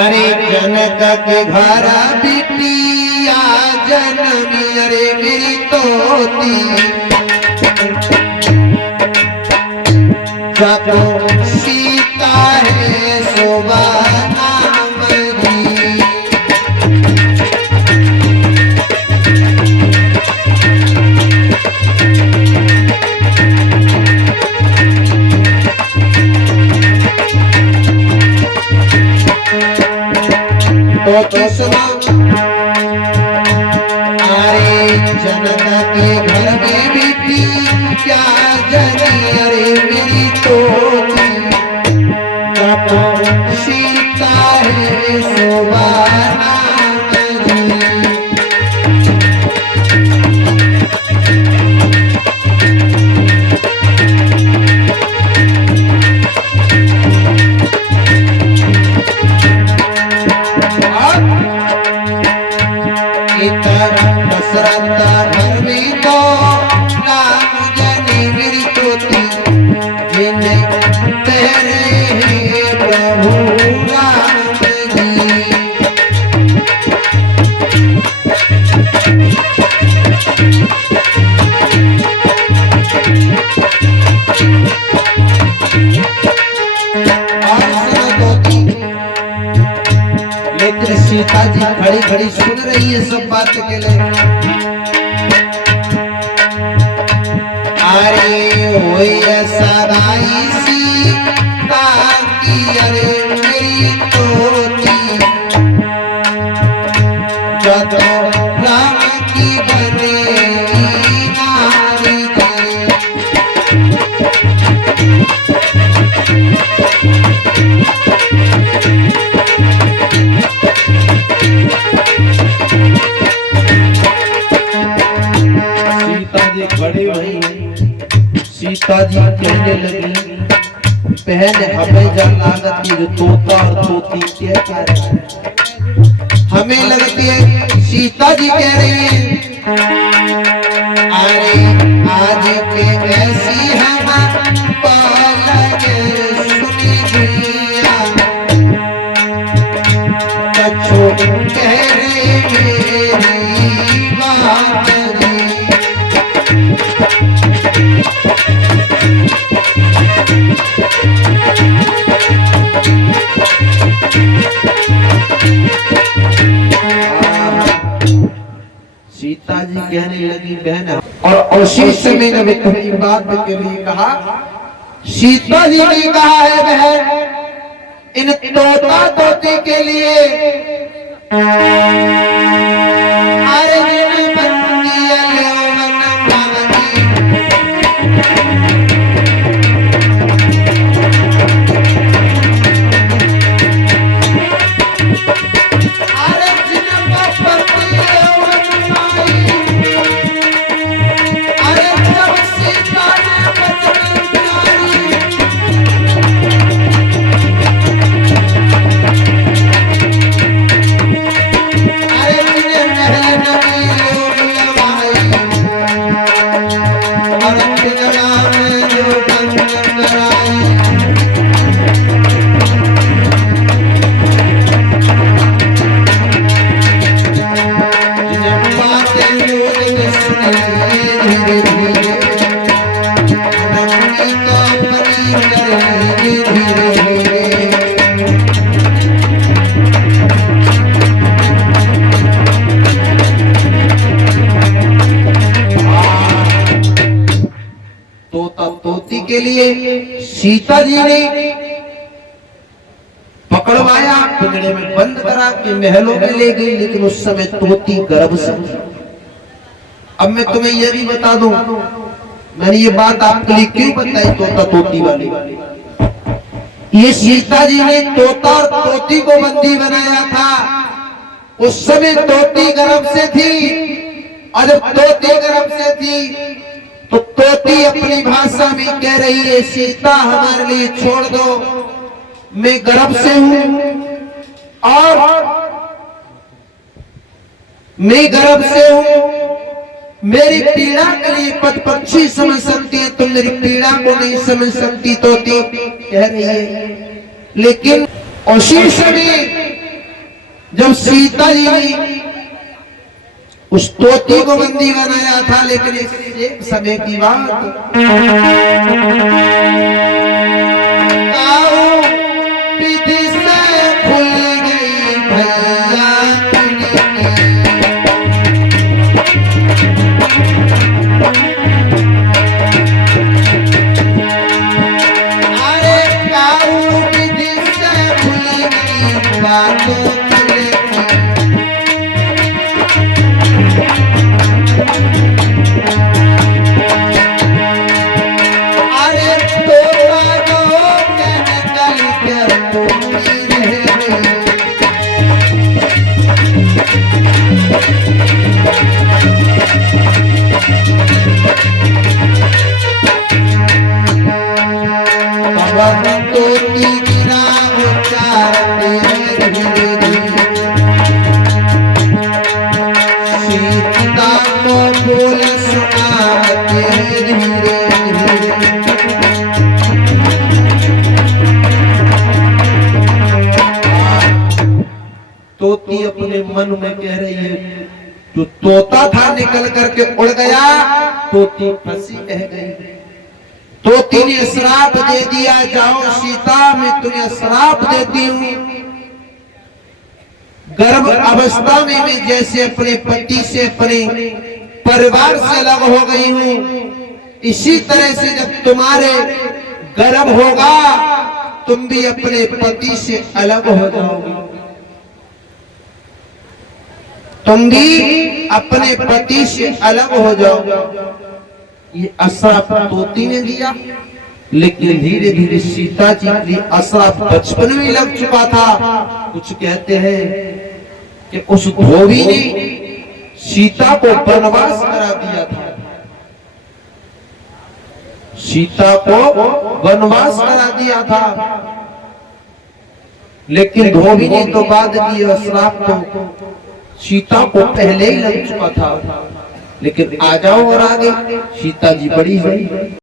अरे जनक के घर बिटिया जनमी, अरे मेरी तोती जाको सीता है शोभा नाम की। तो किसना अरे जनक के घर में बेटी क्या जनी, अरे मेरी तोती सीता है शोभा नाम की। दशरथ घर में तो नाम जनी मेरी तोती, जिन्हें तेरे हैं प्रभु राम जी। लेकिन सीता जी खड़ी खड़ी सुन रही है सब बात के लिए। अरे होए सगाई सीता की, अरे मेरी तोती जब राम की बनेगी नारी की। बड़ी वही सीता जी कहने लगी, पहले हमें जब लागत की तोता और तोती क्या कह रहे हैं, हमें लगती है सीता जी कह रही है अरे आज के ऐसी हम पलक सुनी दुनिया, कछो कह रहे मेरी बात रे। सीता जी कहने लगी बहन, और उसी समय ने थोड़ी बात के लिए कहा, सीता जी ने कहा है बहन इन तोता तोती के लिए अरे के लिए सीता जी ने पकड़वाया, पिंजड़े में बंद करा के महलों में ले गई, लेकिन उस समय तोती गर्भ से थी। अब मैं तुम्हें यह भी बता दूं, मैंने ये बात आपके लिए क्यों बताई तोता तोती वाली, ये सीता जी ने तोता और तोती को बंदी बनाया था। उस समय तोती गर्भ से थी, और जब तोती गर्भ से थी तो तोती अपनी भाषा में कह रही है सीता हमारे लिए छोड़ दो, मैं गर्भ से हूं और मैं गर्भ से हूं, मेरी पीड़ा के लिए पद पक्षी समझ सकती है, तुम मेरी पीड़ा को नहीं समझ सकती, तोती कह रही है। लेकिन उसी समय जब सीता जी ने उस तोती को बंदी बनाया था, लेकिन एक समय की बात, विधि से खुल गई भैया अरे काऊ विधि से खुल गई बातों तोती अपने मन में कह रही है, जो तोता था निकल करके उड़ गया, तोती फंसी रह गई। तोती ने श्राप दे दिया, जाओ सीता मैं तुम्हें श्राप देती हूँ, गर्भ अवस्था में मैं जैसे अपने पति से अपने परिवार से अलग हो गई हूँ, इसी तरह से जब तुम्हारे गर्भ होगा तुम भी अपने पति से अलग हो जाओगे, तुम भी अपने पति से अलग हो जाओगे। ये अश्राप तोती ने दिया, लेकिन धीरे धीरे सीता जी के लिए अश्राप बचपन में लग चुका था। कुछ कहते हैं कि उस धोबी ने सीता को वनवास करा दिया था, सीता को वनवास करा दिया था, लेकिन धोबी ने तो बाद में अश्राप को सीता को पहले ही लग चुका था। लेकिन आ जाओ और आगे सीता जी बड़ी हुई।